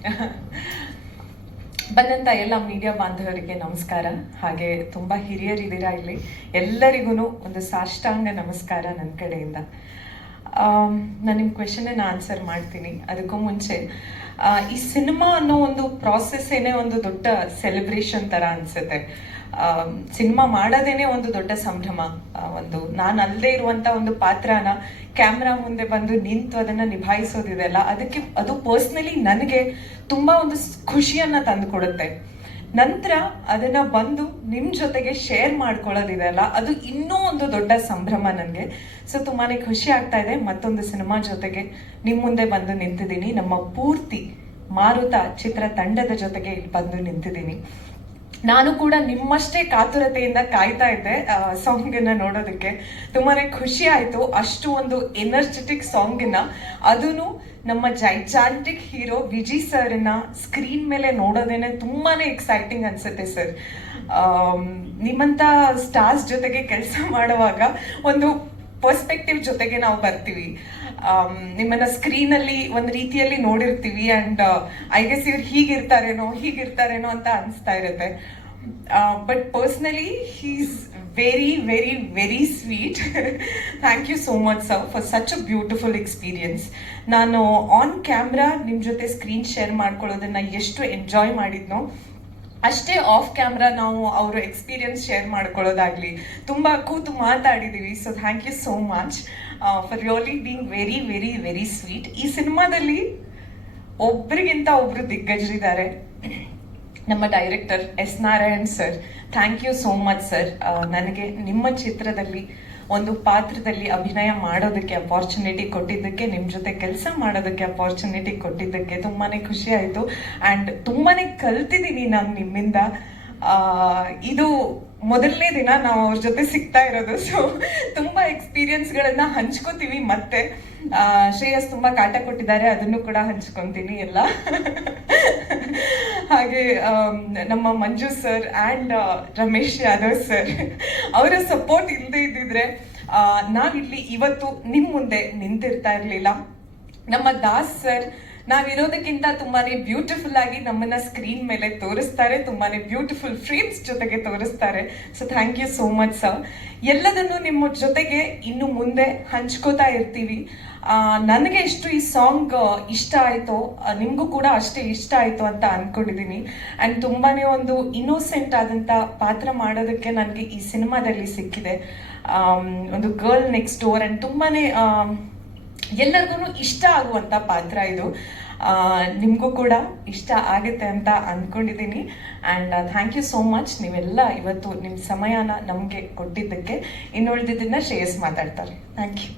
ಬಂದಂತ ಎಲ್ಲ ಮೀಡಿಯಾ ಬಾಂಧವರಿಗೆ ನಮಸ್ಕಾರ. ಹಾಗೆ ತುಂಬಾ ಹಿರಿಯರಿದ್ದೀರಾ ಇಲ್ಲಿ? ಎಲ್ಲರಿಗೂ ಒಂದು ಸಾಷ್ಟಾಂಗ ನಮಸ್ಕಾರ ನನ್ನ ಕಡೆಯಿಂದ. ನಾನು ನಿಮ್ಮ ಕ್ವೆಶನನ್ನು ಆನ್ಸರ್ ಮಾಡ್ತೀನಿ. ಅದಕ್ಕೂ ಮುಂಚೆ ಈ ಸಿನಿಮಾ ಅನ್ನೋ ಒಂದು ಪ್ರಾಸೆಸ್ ಏನೇ ಒಂದು ದೊಡ್ಡ ಸೆಲೆಬ್ರೇಷನ್ ತರ ಅನ್ಸುತ್ತೆ. ಸಿನಿಮಾ ಮಾಡೋದೇನೆ ಒಂದು ದೊಡ್ಡ ಸಂಭ್ರಮ ಒಂದು. ನಾನು ಅಲ್ಲದೆ ಇರುವಂತ ಒಂದು ಪಾತ್ರನ ಕ್ಯಾಮ್ರಾ ಮುಂದೆ ಬಂದು ನಿಂತು ಅದನ್ನ ನಿಭಾಯಿಸೋದಿದೆಲ್ಲ ಅದಕ್ಕೆ, ಅದು ಪರ್ಸ್ನಲಿ ನನಗೆ ತುಂಬಾ ಒಂದು ಖುಷಿಯನ್ನ ತಂದು ಕೊಡುತ್ತೆ ನಂತರ ಅದನ್ನ ಬಂದು ನಿಮ್ ಜೊತೆಗೆ ಶೇರ್ ಮಾಡ್ಕೊಳ್ಳೋದಿದೆ ಅಲ್ಲ? ಅದು ಇನ್ನೂ ಒಂದು ದೊಡ್ಡ ಸಂಭ್ರಮ ನನಗೆ. ಸೊ ತುಂಬಾನೇ ಖುಷಿ ಆಗ್ತಾ ಇದೆ. ಮತ್ತೊಂದು ಸಿನಿಮಾ ಜೊತೆಗೆ ನಿಮ್ ಮುಂದೆ ಬಂದು ನಿಂತಿದ್ದೀನಿ. ನಮ್ಮ ಪೂರ್ತಿ ಮಾರುತ ಚಿತ್ರ ತಂಡದ ಜೊತೆಗೆ ಇಲ್ಲಿ ಬಂದು ನಿಂತಿದ್ದೀನಿ. ನಾನು ಕೂಡ ನಿಮ್ಮಷ್ಟೇ ಕಾತುರತೆಯಿಂದ ಕಾಯ್ತಾ ಇದ್ದೆ ಸಾಂಗ್ ಅನ್ನ ನೋಡೋದಕ್ಕೆ. ತುಂಬಾನೇ ಖುಷಿ ಆಯ್ತು. ಅಷ್ಟು ಒಂದು ಎನರ್ಜೆಟಿಕ್ ಸಾಂಗನ್ನು ಅದನ್ನು ನಮ್ಮ ಜೈಜಾಂಟಿಕ್ ಹೀರೋ ವಿಜಯ್ ಸರ್ನ ಸ್ಕ್ರೀನ್ ಮೇಲೆ ನೋಡೋದೇನೆ ತುಂಬಾನೇ ಎಕ್ಸೈಟಿಂಗ್ ಅನ್ಸುತ್ತೆ ಸರ್ ನಿಮ್ಮಂತ ಸ್ಟಾರ್ಸ್ ಜೊತೆಗೆ ಕೆಲಸ ಮಾಡುವಾಗ ಒಂದು ಪರ್ಸ್ಪೆಕ್ಟಿವ್ ಜೊತೆಗೆ ನಾವು ಬರ್ತೀವಿ. ನಿಮ್ಮನ್ನ ಸ್ಕ್ರೀನ್ ಅಲ್ಲಿ ಒಂದ್ ರೀತಿಯಲ್ಲಿ ನೋಡಿರ್ತೀವಿ ಅಂಡ್ ಐ ಗೆಸ್ ಇವ್ರು ಹೀಗಿರ್ತಾರೇನೋ ಹೀಗಿರ್ತಾರೇನೋ ಅಂತ ಅನಿಸ್ತಾ ಇರುತ್ತೆ. But personally he's very very very sweet thank you so much sir for such a beautiful experience ನಾನು ಆನ್ ಕ್ಯಾಮ್ರಾ ನಿಮ್ಮ ಜೊತೆ ಸ್ಕ್ರೀನ್ ಶೇರ್ ಮಾಡ್ಕೊಳ್ಳೋದನ್ನ ಎಷ್ಟು ಎಂಜಾಯ್ ಮಾಡಿದ್ನೋ ಅಷ್ಟೇ ಆಫ್ ಕ್ಯಾಮ್ರಾ ನಾವು ಅವರು ಎಕ್ಸ್ಪೀರಿಯನ್ಸ್ ಶೇರ್ ಮಾಡ್ಕೊಳ್ಳೋದಾಗ್ಲಿ, ತುಂಬಾ ಕೂತು ಮಾತಾಡಿದೀವಿ. So thank you so much for really being very very very sweet ಈ ಸಿನಿಮಾದಲ್ಲಿ ಒಬ್ರಿಗಿಂತ ಒಬ್ರು ದಿಗ್ಗಜರಿದ್ದಾರೆ. ನಮ್ಮ director S Narayan sir thank you so much sir ನನಗೆ ನಿಮ್ಮ ಚಿತ್ರದಲ್ಲಿ ಒಂದು ಪಾತ್ರದಲ್ಲಿ ಅಭಿನಯ ಮಾಡೋದಕ್ಕೆ ಅಪಾರ್ಚುನಿಟಿ ಕೊಟ್ಟಿದ್ದಕ್ಕೆ ನಿಮ್ಮ ಜೊತೆ ಕೆಲಸ ಮಾಡೋದಕ್ಕೆ ಅಪಾರ್ಚುನಿಟಿ ಕೊಟ್ಟಿದ್ದಕ್ಕೆ ತುಂಬಾನೇ ಖುಷಿ ಆಯ್ತು. ಆ್ಯಂಡ್ ತುಂಬಾನೇ ಕಲ್ತಿದ್ದೀನಿ ನಾನು ನಿಮ್ಮಿಂದ. ಇದು ಮೊದಲನೇ ದಿನ ನಾವು ಅವ್ರ ಜೊತೆ ಸಿಗ್ತಾ ಇರೋದು. ಸೊ ತುಂಬಾ ಎಕ್ಸ್ಪೀರಿಯನ್ಸ್ಗಳನ್ನ ಹಂಚ್ಕೋತೀವಿ ಮತ್ತೆ. ಶ್ರೇಯಸ್ ತುಂಬಾ ಕಾಟ ಕೊಟ್ಟಿದ್ದಾರೆ, ಅದನ್ನು ಕೂಡ ಹಂಚ್ಕೊಂತೀನಿ ಎಲ್ಲ. ಹಾಗೆ ನಮ್ಮ Manju sir and Ramesh Yadav sir ಅವರ ಸಪೋರ್ಟ್ ಇಲ್ಲದೆ ಇದ್ದಿದ್ರೆ ನಾವಿಲ್ಲಿ ಇವತ್ತು ನಿಮ್ಮ ಮುಂದೆ ನಿಂತಿರ್ತಾ ಇರಲಿಲ್ಲ. ನಮ್ಮ ದಾಸ್ ಸರ್ ನಾವಿರೋದಕ್ಕಿಂತ ತುಂಬಾನೇ ಬ್ಯೂಟಿಫುಲ್ ಆಗಿ ನಮ್ಮನ್ನ ಸ್ಕ್ರೀನ್ ಮೇಲೆ ತೋರಿಸ್ತಾರೆ ತುಂಬಾನೇ ಬ್ಯೂಟಿಫುಲ್ ಫ್ರೇಮ್ಸ್ ಜೊತೆಗೆ ತೋರಿಸ್ತಾರೆ. So thank you so much sir ಎಲ್ಲದನ್ನು ನಿಮ್ಮ ಜೊತೆಗೆ ಇನ್ನು ಮುಂದೆ ಹಂಚ್ಕೋತಾ ಇರ್ತೀವಿ. ನನಗೆ ಎಷ್ಟು ಈ ಸಾಂಗ್ ಇಷ್ಟ ಆಯಿತು ನಿಮಗೂ ಕೂಡ ಅಷ್ಟೇ ಇಷ್ಟ ಆಯ್ತು ಅಂತ ಅಂದ್ಕೊಂಡಿದ್ದೀನಿ ಅಂಡ್ ತುಂಬಾನೇ ಒಂದು ಇನ್ನೋಸೆಂಟ್ ಆದಂತ ಪಾತ್ರ ಮಾಡೋದಕ್ಕೆ ನನಗೆ ಈ ಸಿನಿಮಾದಲ್ಲಿ ಸಿಕ್ಕಿದೆ. ಒಂದು girl next door and um, ಎಲ್ಲರಿಗೂ ಇಷ್ಟ ಆಗುವಂಥ ಪಾತ್ರ ಇದು. ನಿಮಗೂ ಕೂಡ ಇಷ್ಟ ಆಗುತ್ತೆ ಅಂತ ಅಂದ್ಕೊಂಡಿದ್ದೀನಿ and thank you so much ನೀವೆಲ್ಲ ಇವತ್ತು ನಿಮ್ಮ ಸಮಯನ ನಮಗೆ ಕೊಟ್ಟಿದ್ದಕ್ಕೆ ಇನ್ನುಳಿದಿದ್ದನ್ನ ಶ್ರೇಯಸ್ ಮಾತಾಡ್ತಾರೆ. Thank you